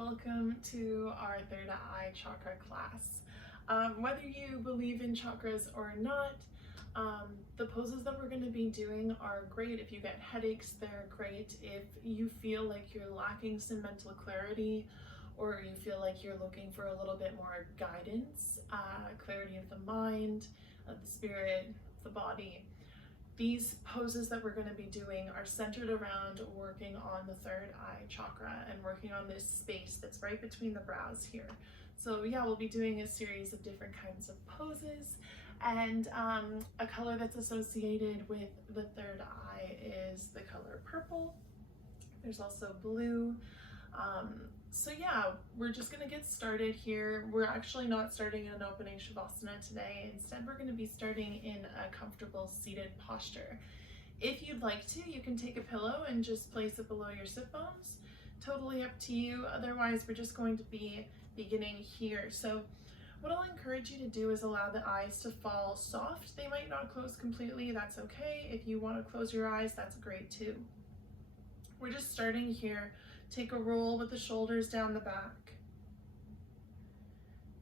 welcome to our third eye chakra class. Whether you believe in chakras or not, the poses that we're going to be doing are great if you get headaches. They're great if you feel like you're lacking some mental clarity, or you feel like you're looking for a little bit more guidance, clarity of the mind, of the spirit, of the body. These poses that we're going to be doing are centered around working on the third eye chakra and working on this space that's right between the brows here. So yeah, we'll be doing a series of different kinds of poses, and a color that's associated with the third eye is the color purple. There's also blue. So yeah, we're just gonna get started here. We're actually not starting in an opening Shavasana today. Instead, we're gonna be starting in a comfortable seated posture. If you'd like to, you can take a pillow and just place it below your sit bones. Totally up to you. Otherwise, we're just going to be beginning here. So what I'll encourage you to do is allow the eyes to fall soft. They might not close completely, that's okay. If you want to close your eyes, that's great too. We're just starting here. Take a roll with the shoulders down the back.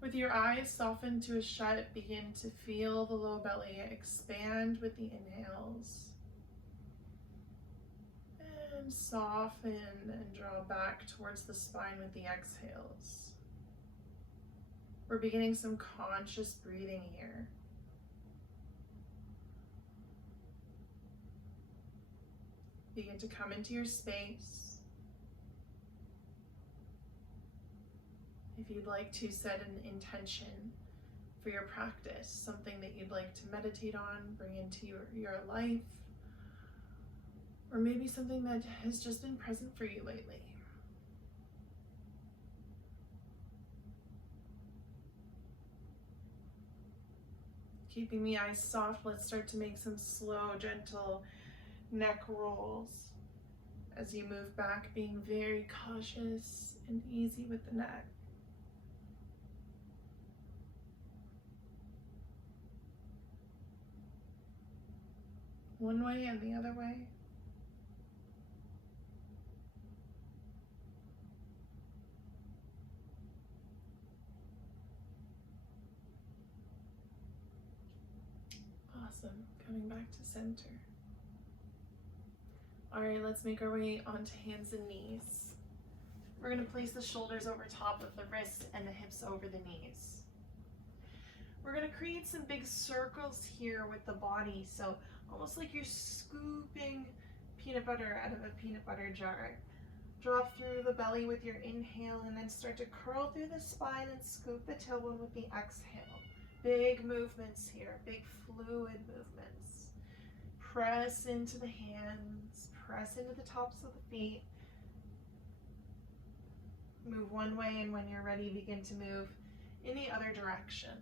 With your eyes softened to a shut, begin to feel the low belly expand with the inhales. And soften and draw back towards the spine with the exhales. We're beginning some conscious breathing here. Begin to come into your space. If you'd like to set an intention for your practice, something that you'd like to meditate on, bring into your life, or maybe something that has just been present for you lately. Keeping the eyes soft, let's start to make some slow, gentle neck rolls as you move back, being very cautious and easy with the neck. One way and the other way. Awesome. Coming back to center. All right, let's make our way onto hands and knees. We're going to place the shoulders over top of the wrists and the hips over the knees. We're going to create some big circles here with the body, so almost like you're scooping peanut butter out of a peanut butter jar. Drop through the belly with your inhale and then start to curl through the spine and scoop the tailbone with the exhale. Big movements here, big fluid movements. Press into the hands, press into the tops of the feet. Move one way, and when you're ready, begin to move in the other direction.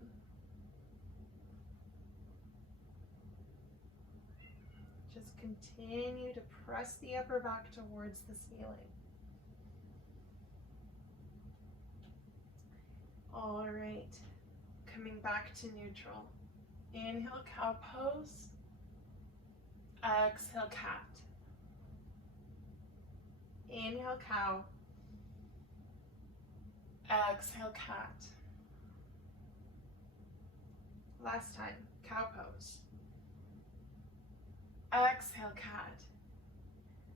Just continue to press the upper back towards the ceiling. All right, coming back to neutral. Inhale, cow pose. Exhale, cat. Inhale, cow. Exhale, cat. Last time, cow pose. Exhale, cat.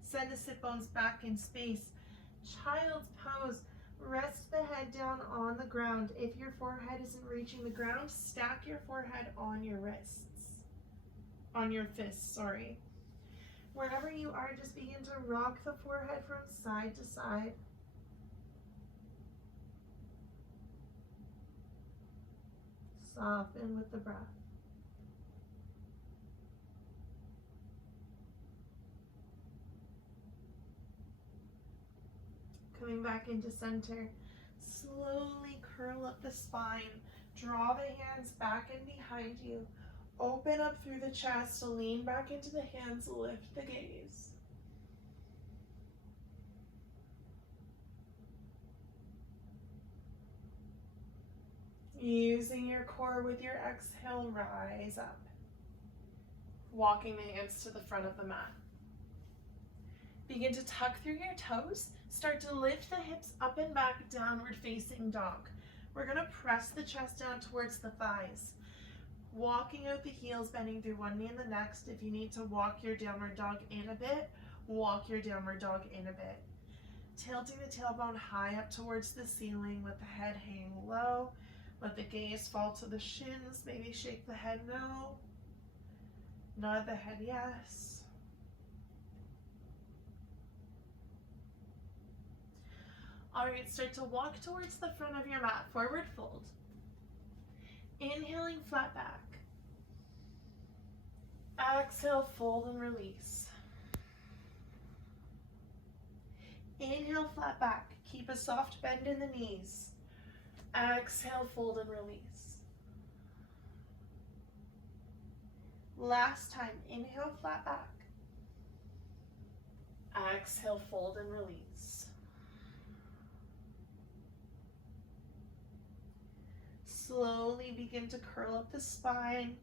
Send the sit bones back in space. Child's pose. Rest the head down on the ground. If your forehead isn't reaching the ground, stack your forehead on your wrists. On your fists, sorry. Wherever you are, just begin to rock the forehead from side to side. Soften with the breath. Coming back into center, slowly curl up the spine. Draw the hands back and behind you. Open up through the chest, lean back into the hands, lift the gaze. Using your core with your exhale, rise up. Walking the hands to the front of the mat. Begin to tuck through your toes, Start to lift the hips up and back, downward facing dog. We're gonna press the chest down towards the thighs. Walking out the heels, bending through one knee and the next. If you need to walk your downward dog in a bit, walk your downward dog in a bit. Tilting the tailbone high up towards the ceiling with the head hanging low. Let the gaze fall to the shins. Maybe shake the head no. Nod the head yes. All right, start to walk towards the front of your mat, forward fold. Inhaling, flat back. Exhale, fold and release. Inhale, flat back. Keep a soft bend in the knees. Exhale, fold and release. Last time, inhale, flat back. Exhale, fold and release. Slowly begin to curl up the spine,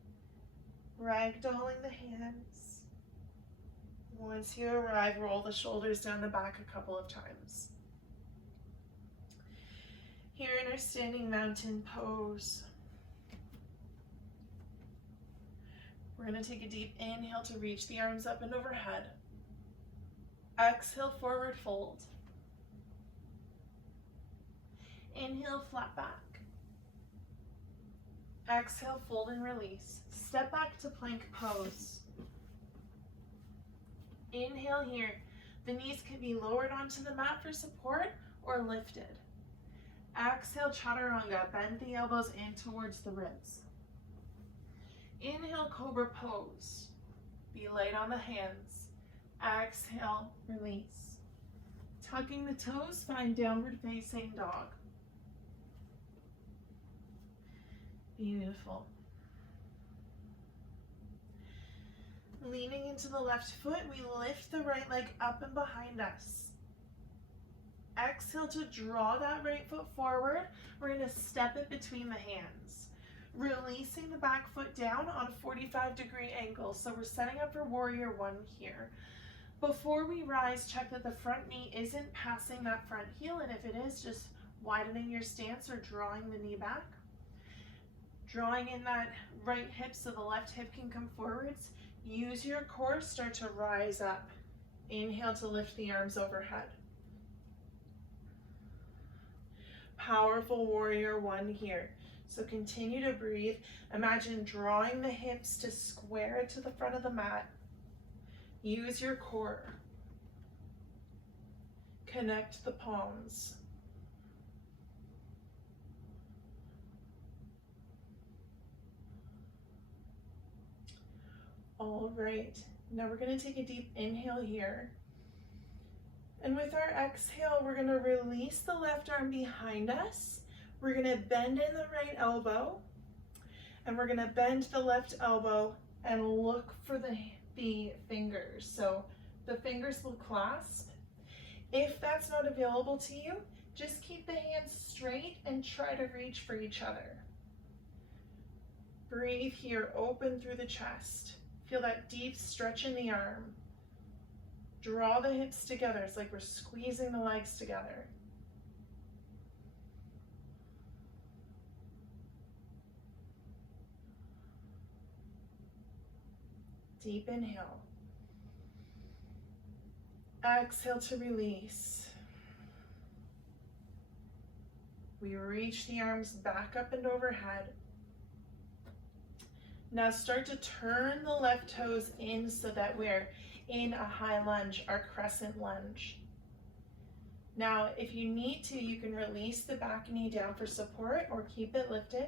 ragdolling the hands. Once you arrive, roll the shoulders down the back a couple of times. Here in our standing mountain pose, we're going to take a deep inhale to reach the arms up and overhead. Exhale, forward fold. Inhale, flat back. Exhale, fold and release. Step back to plank pose. Inhale here. The knees can be lowered onto the mat for support or lifted. Exhale, chaturanga. Bend the elbows in towards the ribs. Inhale, cobra pose. Be light on the hands. Exhale, release. Tucking the toes, find downward facing dog. Beautiful. Leaning into the left foot, we lift the right leg up and behind us. Exhale to draw that right foot forward. We're going to step it between the hands. Releasing the back foot down on a 45-degree angle. So we're setting up for warrior one here. Before we rise, check that the front knee isn't passing that front heel, and if it is, just widening your stance or drawing the knee back. Drawing in that right hip so the left hip can come forwards. Use your core, start to rise up. Inhale to lift the arms overhead. Powerful warrior one here. So continue to breathe. Imagine drawing the hips to square it to the front of the mat. Use your core. Connect the palms. All right, now we're going to take a deep inhale here. And with our exhale, we're going to release the left arm behind us. We're going to bend in the right elbow. And we're going to bend the left elbow and look for the fingers. So the fingers will clasp. If that's not available to you, just keep the hands straight and try to reach for each other. Breathe here, open through the chest. Feel that deep stretch in the arm. Draw the hips together. It's like we're squeezing the legs together. Deep inhale. Exhale to release. We reach the arms back up and overhead. Now start to turn the left toes in so that we're in a high lunge, our crescent lunge. Now, if you need to, you can release the back knee down for support or keep it lifted.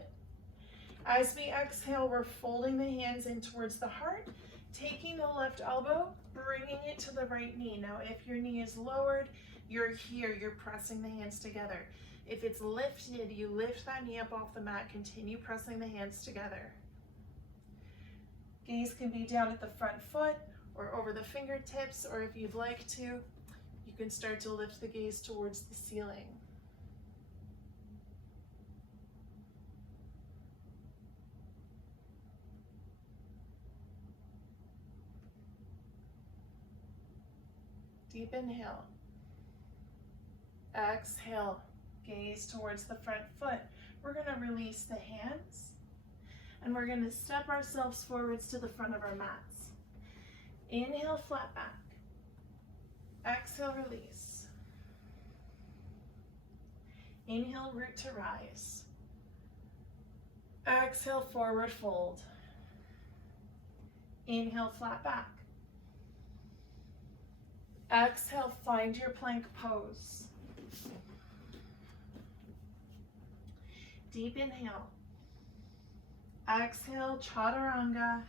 As we exhale, we're folding the hands in towards the heart, taking the left elbow, bringing it to the right knee. Now, if your knee is lowered, you're here, you're pressing the hands together. If it's lifted, you lift that knee up off the mat, continue pressing the hands together. Gaze can be down at the front foot or over the fingertips, or if you'd like to, you can start to lift the gaze towards the ceiling. Deep inhale. Exhale, gaze towards the front foot. We're going to release the hands and we're going to step ourselves forwards to the front of our mats. Inhale, flat back. Exhale, release. Inhale, root to rise. Exhale, forward fold. Inhale, flat back. Exhale, find your plank pose. Deep inhale. Exhale, chaturanga.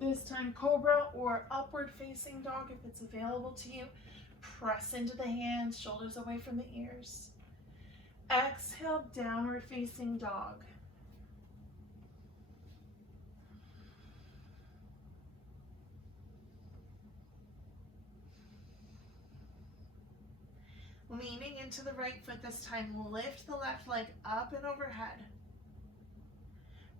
This time cobra or upward facing dog if it's available to you. Press into the hands, shoulders away from the ears. Exhale, downward facing dog. Leaning into the right foot this time, lift the left leg up and overhead.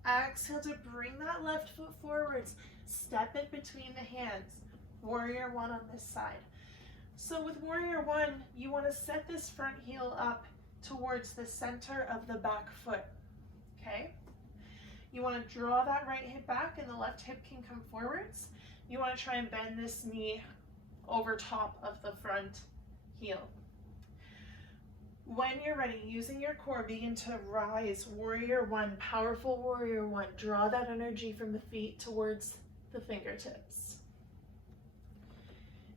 Exhale to bring that left foot forwards. Step in between the hands. Warrior one on this side. So with warrior one, you want to set this front heel up towards the center of the back foot. Okay? You want to draw that right hip back and the left hip can come forwards. You want to try and bend this knee over top of the front heel. When you're ready, using your core, begin to rise, warrior one, powerful warrior one. Draw that energy from the feet towards the fingertips.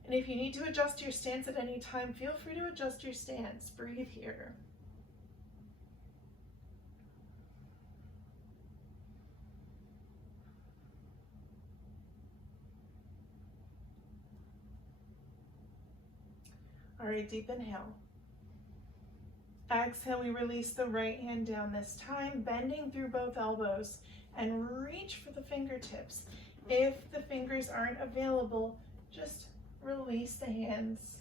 And if you need to adjust your stance at any time, feel free to adjust your stance. Breathe here. All right, deep inhale. Exhale, we release the right hand down this time, bending through both elbows, and reach for the fingertips. If the fingers aren't available, just release the hands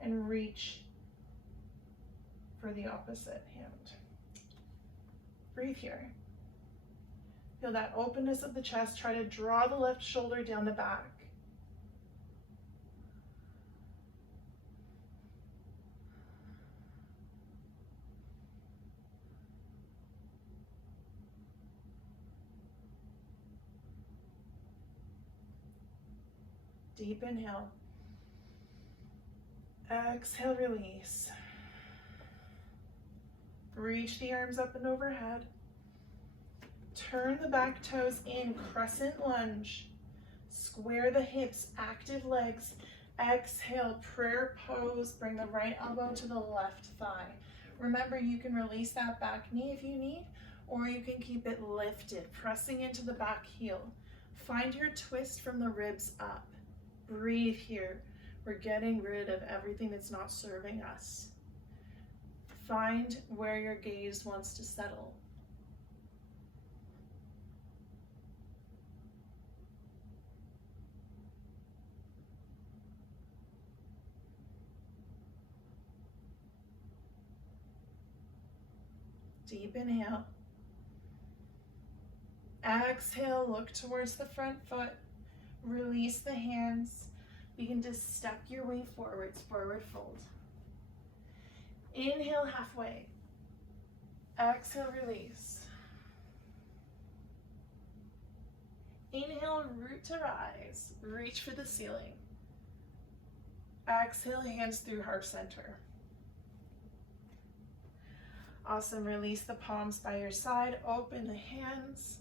and reach for the opposite hand. Breathe here. Feel that openness of the chest. Try to draw the left shoulder down the back. Deep inhale. Exhale, release. Reach the arms up and overhead. Turn the back toes in, crescent lunge. Square the hips, active legs. Exhale, prayer pose. Bring the right elbow to the left thigh. Remember, you can release that back knee if you need, or you can keep it lifted, pressing into the back heel. Find your twist from the ribs up. Breathe here. We're getting rid of everything that's not serving us. Find where your gaze wants to settle. Deep inhale. Exhale, look towards the front foot. Release the hands. Begin to step your way forwards, forward fold. Inhale halfway. Exhale, release. Inhale, root to rise. Reach for the ceiling. Exhale, hands through heart center. Awesome. Release the palms by your side. Open the hands.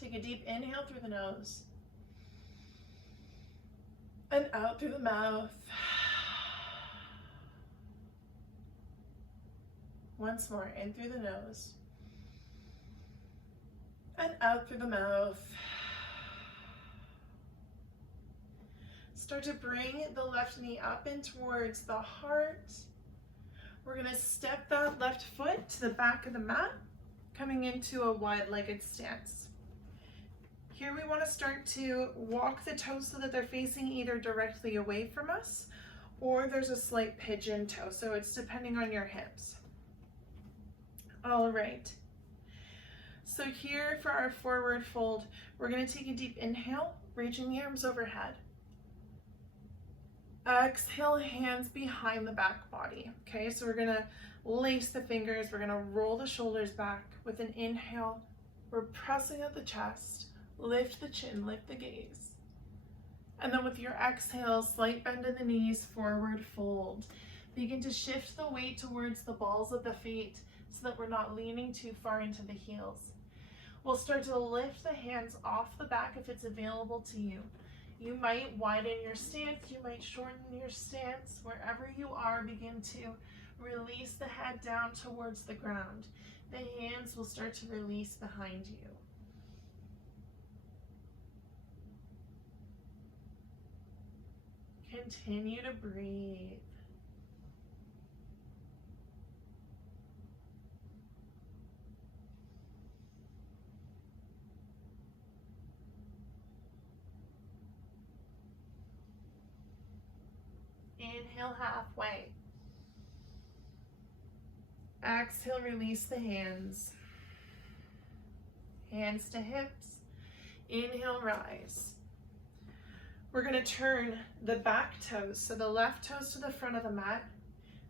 Take a deep inhale through the nose. And out through the mouth. Once more, in through the nose. And out through the mouth. Start to bring the left knee up in towards the heart. We're gonna step that left foot to the back of the mat, coming into a wide-legged stance. Here we want to start to walk the toes so that they're facing either directly away from us or there's a slight pigeon toe, so it's depending on your hips. All right. So here for our forward fold, we're going to take a deep inhale, reaching the arms overhead. Exhale, hands behind the back body. Okay, so we're gonna lace the fingers, we're gonna roll the shoulders back. With an inhale, we're pressing out the chest, lift the chin, lift the gaze. And then with your exhale, slight bend in the knees, forward fold. Begin to shift the weight towards the balls of the feet so that we're not leaning too far into the heels. We'll start to lift the hands off the back if it's available to you. You might widen your stance, you might shorten your stance. Wherever you are, begin to release the head down towards the ground. The hands will start to release behind you. Continue to breathe. Inhale halfway. Exhale, release the hands. Hands to hips. Inhale, rise. We're going to turn the back toes, so the left toes to the front of the mat.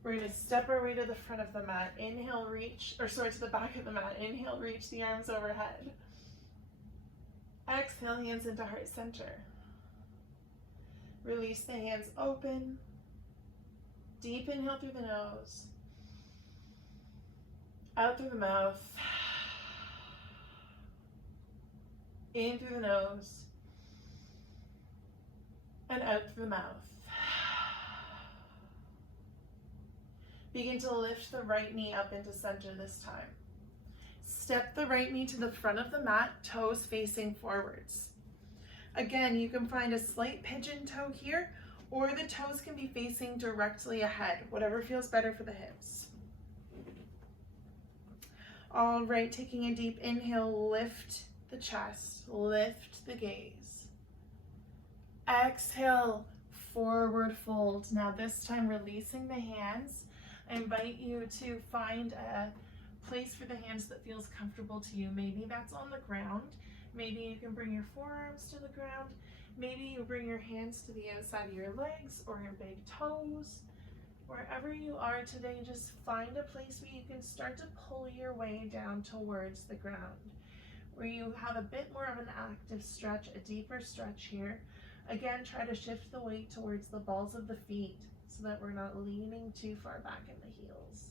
We're going to step our way to the front of the mat. Inhale, reach, to the back of the mat. Inhale, reach the arms overhead. Exhale, hands into heart center. Release the hands open. Deep inhale through the nose. Out through the mouth. In through the nose. And out through the mouth. Begin to lift the right knee up into center this time. Step the right knee to the front of the mat, toes facing forwards. Again, you can find a slight pigeon toe here, or the toes can be facing directly ahead, whatever feels better for the hips. All right, taking a deep inhale, lift the chest, lift the gaze. Exhale, forward fold. Now this time releasing the hands. I invite you to find a place for the hands that feels comfortable to you. Maybe that's on the ground. Maybe you can bring your forearms to the ground. Maybe you bring your hands to the outside of your legs or your big toes. Wherever you are today, just find a place where you can start to pull your way down towards the ground, where you have a bit more of an active stretch, a deeper stretch here. Again, try to shift the weight towards the balls of the feet so that we're not leaning too far back in the heels.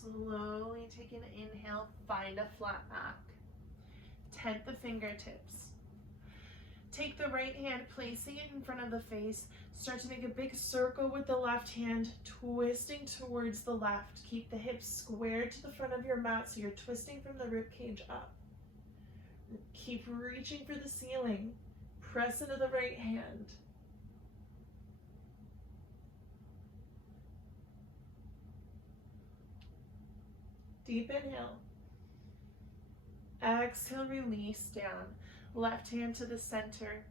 Slowly take an inhale, find a flat back. Tent the fingertips. Take the right hand, placing it in front of the face. Start to make a big circle with the left hand, twisting towards the left. Keep the hips squared to the front of your mat so you're twisting from the ribcage up. Keep reaching for the ceiling. Press into the right hand. Deep inhale. Exhale, release down. Left hand to the center.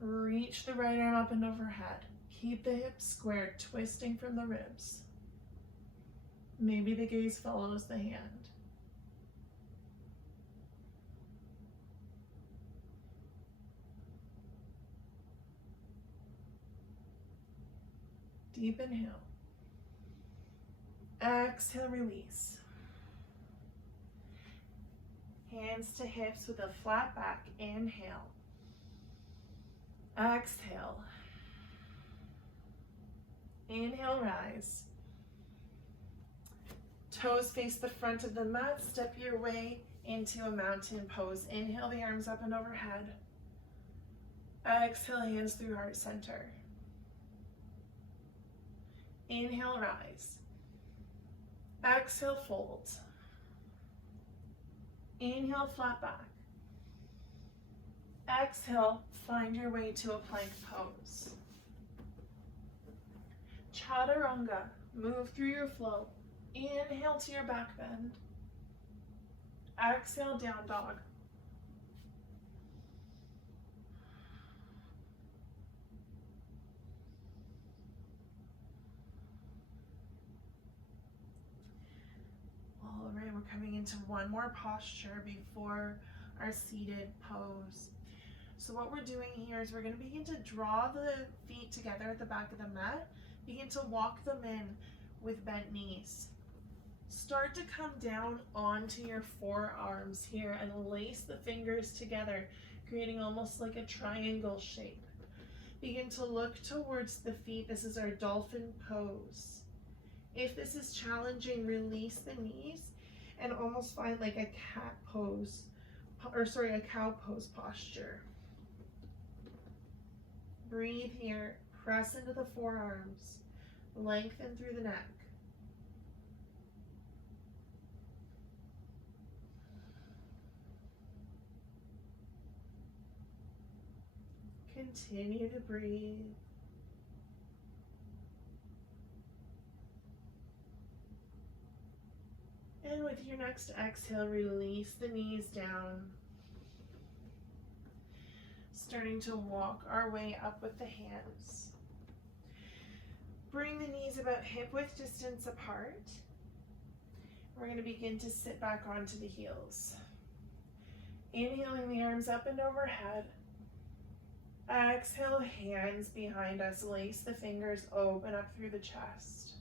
Reach the right arm up and overhead. Keep the hips squared, twisting from the ribs. Maybe the gaze follows the hand. Deep inhale. Exhale, release. Hands to hips with a flat back. Inhale. Exhale. Inhale, rise. Toes face the front of the mat. Step your way into a mountain pose. Inhale the arms up and overhead. Exhale, hands through heart center. Inhale, rise. Exhale, fold. Inhale, flat back. Exhale, find your way to a plank pose. Chaturanga, move through your flow. Inhale to your back bend. Exhale, down dog. coming into one more posture before our seated pose. So what we're doing here is we're going to begin to draw the feet together at the back of the mat. Begin to walk them in with bent knees. Start to come down onto your forearms here and lace the fingers together, creating almost like a triangle shape. Begin to look towards the feet. This is our dolphin pose. If this is challenging, release the knees and almost find like a cat pose, a cow pose posture. Breathe here, press into the forearms, lengthen through the neck. Continue to breathe. And with your next exhale, release the knees down. Starting to walk our way up with the hands. Bring the knees about hip width distance apart. We're going to begin to sit back onto the heels. Inhaling the arms up and overhead. Exhale, hands behind us. Lace the fingers, open up through the chest.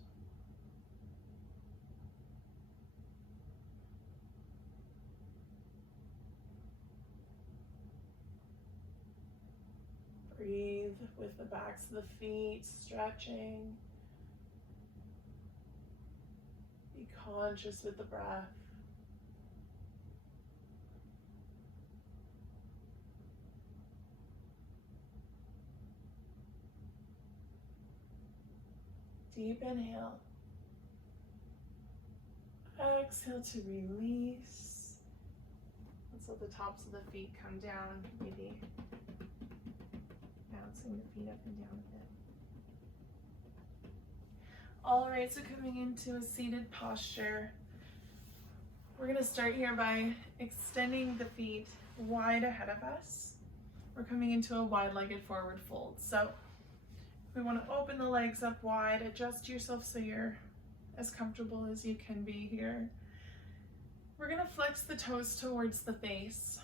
Breathe with the backs of the feet stretching. Be conscious with the breath. Deep inhale. Exhale to release. Let's let the tops of the feet come down, maybe bouncing the feet up and down a bit. All right, so coming into a seated posture. We're gonna start here by extending the feet wide ahead of us. We're coming into a wide-legged forward fold. So we want to open the legs up wide, adjust yourself so you're as comfortable as you can be here. We're going to flex the toes towards the face.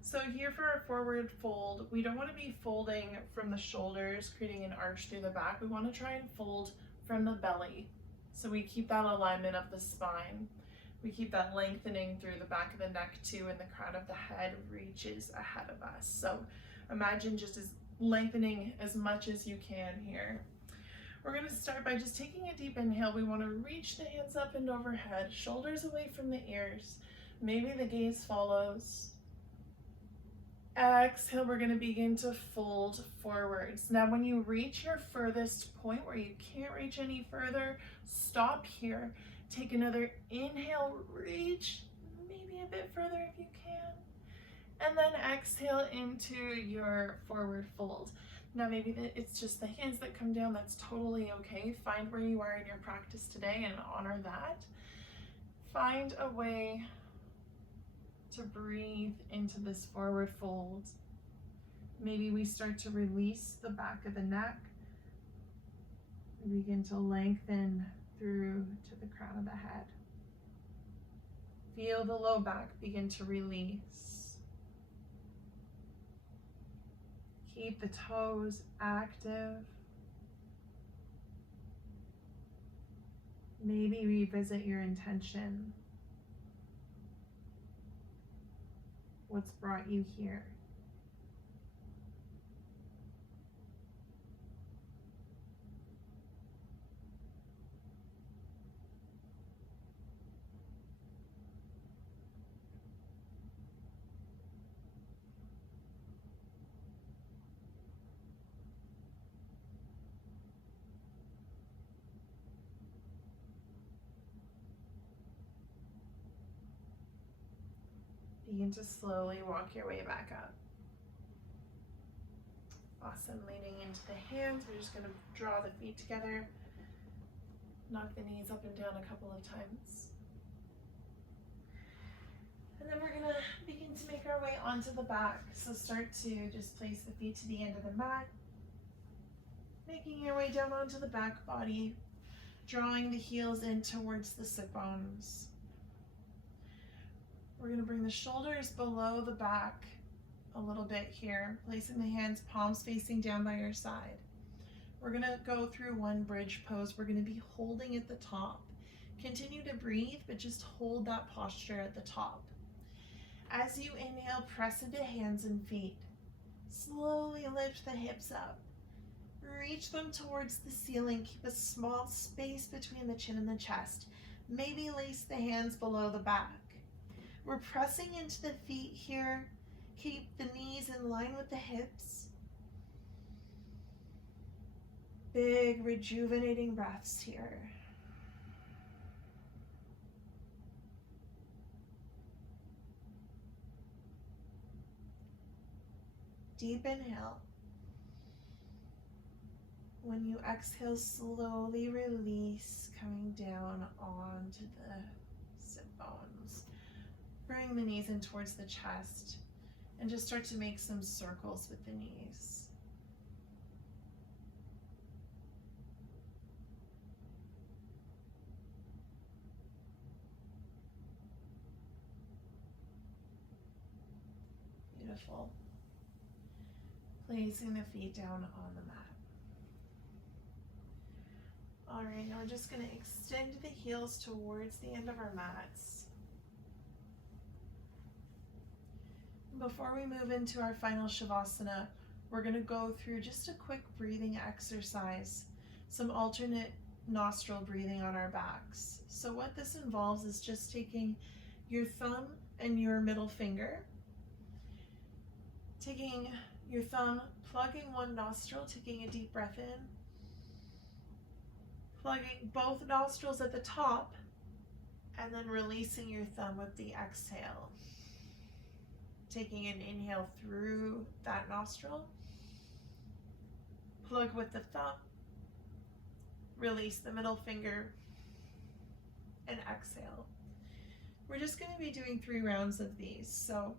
So here for our forward fold, we don't want to be folding from the shoulders, creating an arch through the back. We want to try and fold from the belly. So we keep that alignment of the spine. We keep that lengthening through the back of the neck too, and the crown of the head reaches ahead of us. So imagine just as lengthening as much as you can here. We're going to start by just taking a deep inhale. We want to reach the hands up and overhead, shoulders away from the ears. Maybe the gaze follows. Exhale, we're going to begin to fold forwards. Now, when you reach your furthest point where you can't reach any further, stop here. Take another inhale, reach maybe a bit further if you can. And then exhale into your forward fold. Now maybe it's just the hands that come down, that's totally okay. Find where you are in your practice today and honor that. Find a way to breathe into this forward fold. Maybe we start to release the back of the neck. We begin to lengthen through to the crown of the head. Feel the low back begin to release. Keep the toes active. Maybe revisit your intention. What's brought you here? Begin to slowly walk your way back up. Awesome, leaning into the hands. We're just gonna draw the feet together. Knock the knees up and down a couple of times. And then we're gonna begin to make our way onto the back. So start to just place the feet to the end of the mat. Making your way down onto the back body. Drawing the heels in towards the sit bones. We're going to bring the shoulders below the back a little bit here, placing the hands palms facing down by your side. We're going to go through one bridge pose. We're going to be holding at the top. Continue to breathe, but just hold that posture at the top. As you inhale, press into hands and feet. Slowly lift the hips up. Reach them towards the ceiling. Keep a small space between the chin and the chest. Maybe lace the hands below the back. We're pressing into the feet here. Keep the knees in line with the hips. Big rejuvenating breaths here. Deep inhale. When you exhale, slowly release, coming down onto the sit bones. Bring the knees in towards the chest and just start to make some circles with the knees. Beautiful. Placing the feet down on the mat. All right, now we're just going to extend the heels towards the end of our mats. Before we move into our final Shavasana, we're going to go through just a quick breathing exercise, some alternate nostril breathing on our backs. So what this involves is just taking your thumb and your middle finger, taking your thumb, plugging one nostril, taking a deep breath in, plugging both nostrils at the top, and then releasing your thumb with the exhale. Taking an inhale through that nostril, plug with the thumb, release the middle finger, and exhale. We're just going to be doing 3 rounds of these. So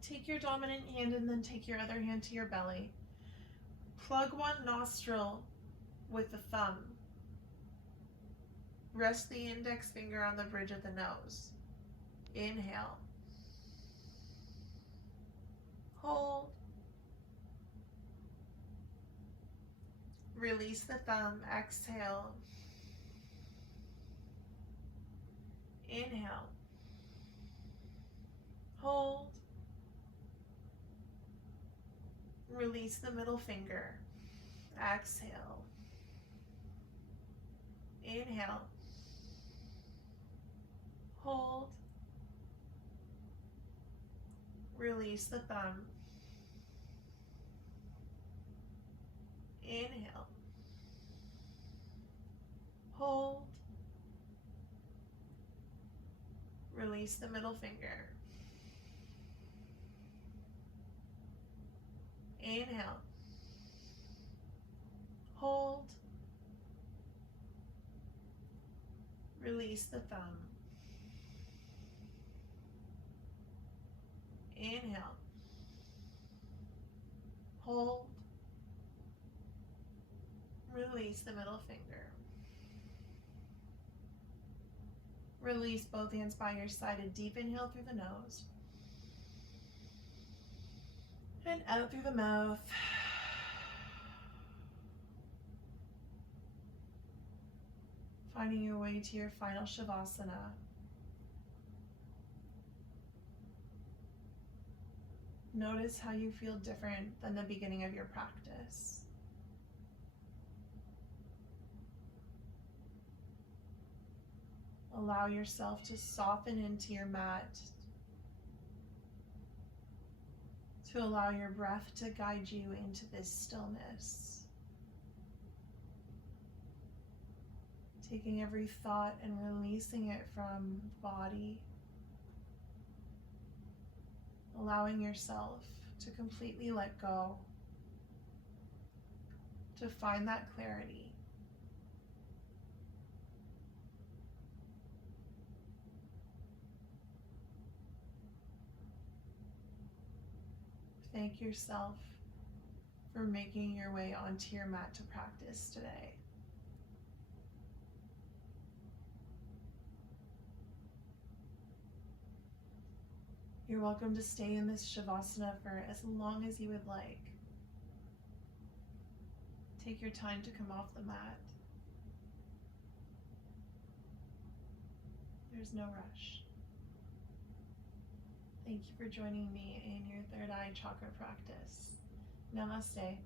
take your dominant hand and then take your other hand to your belly. Plug one nostril with the thumb. Rest the index finger on the bridge of the nose. Inhale. Hold. Release the thumb. Exhale. Inhale. Hold. Release the middle finger. Exhale. Inhale. Hold. Release the thumb. Inhale. Hold. Release the middle finger. Inhale. Hold. Release the thumb. Inhale. Hold. Release the middle finger. Release both hands by your side. A deep inhale through the nose. And out through the mouth. Finding your way to your final Shavasana. Notice how you feel different than the beginning of your practice. Allow yourself to soften into your mat, to allow your breath to guide you into this stillness. Taking every thought and releasing it from the body. Allowing yourself to completely let go, to find that clarity. Thank yourself for making your way onto your mat to practice today. You're welcome to stay in this Shavasana for as long as you would like. Take your time to come off the mat. There's no rush. Thank you for joining me in your third eye chakra practice. Namaste.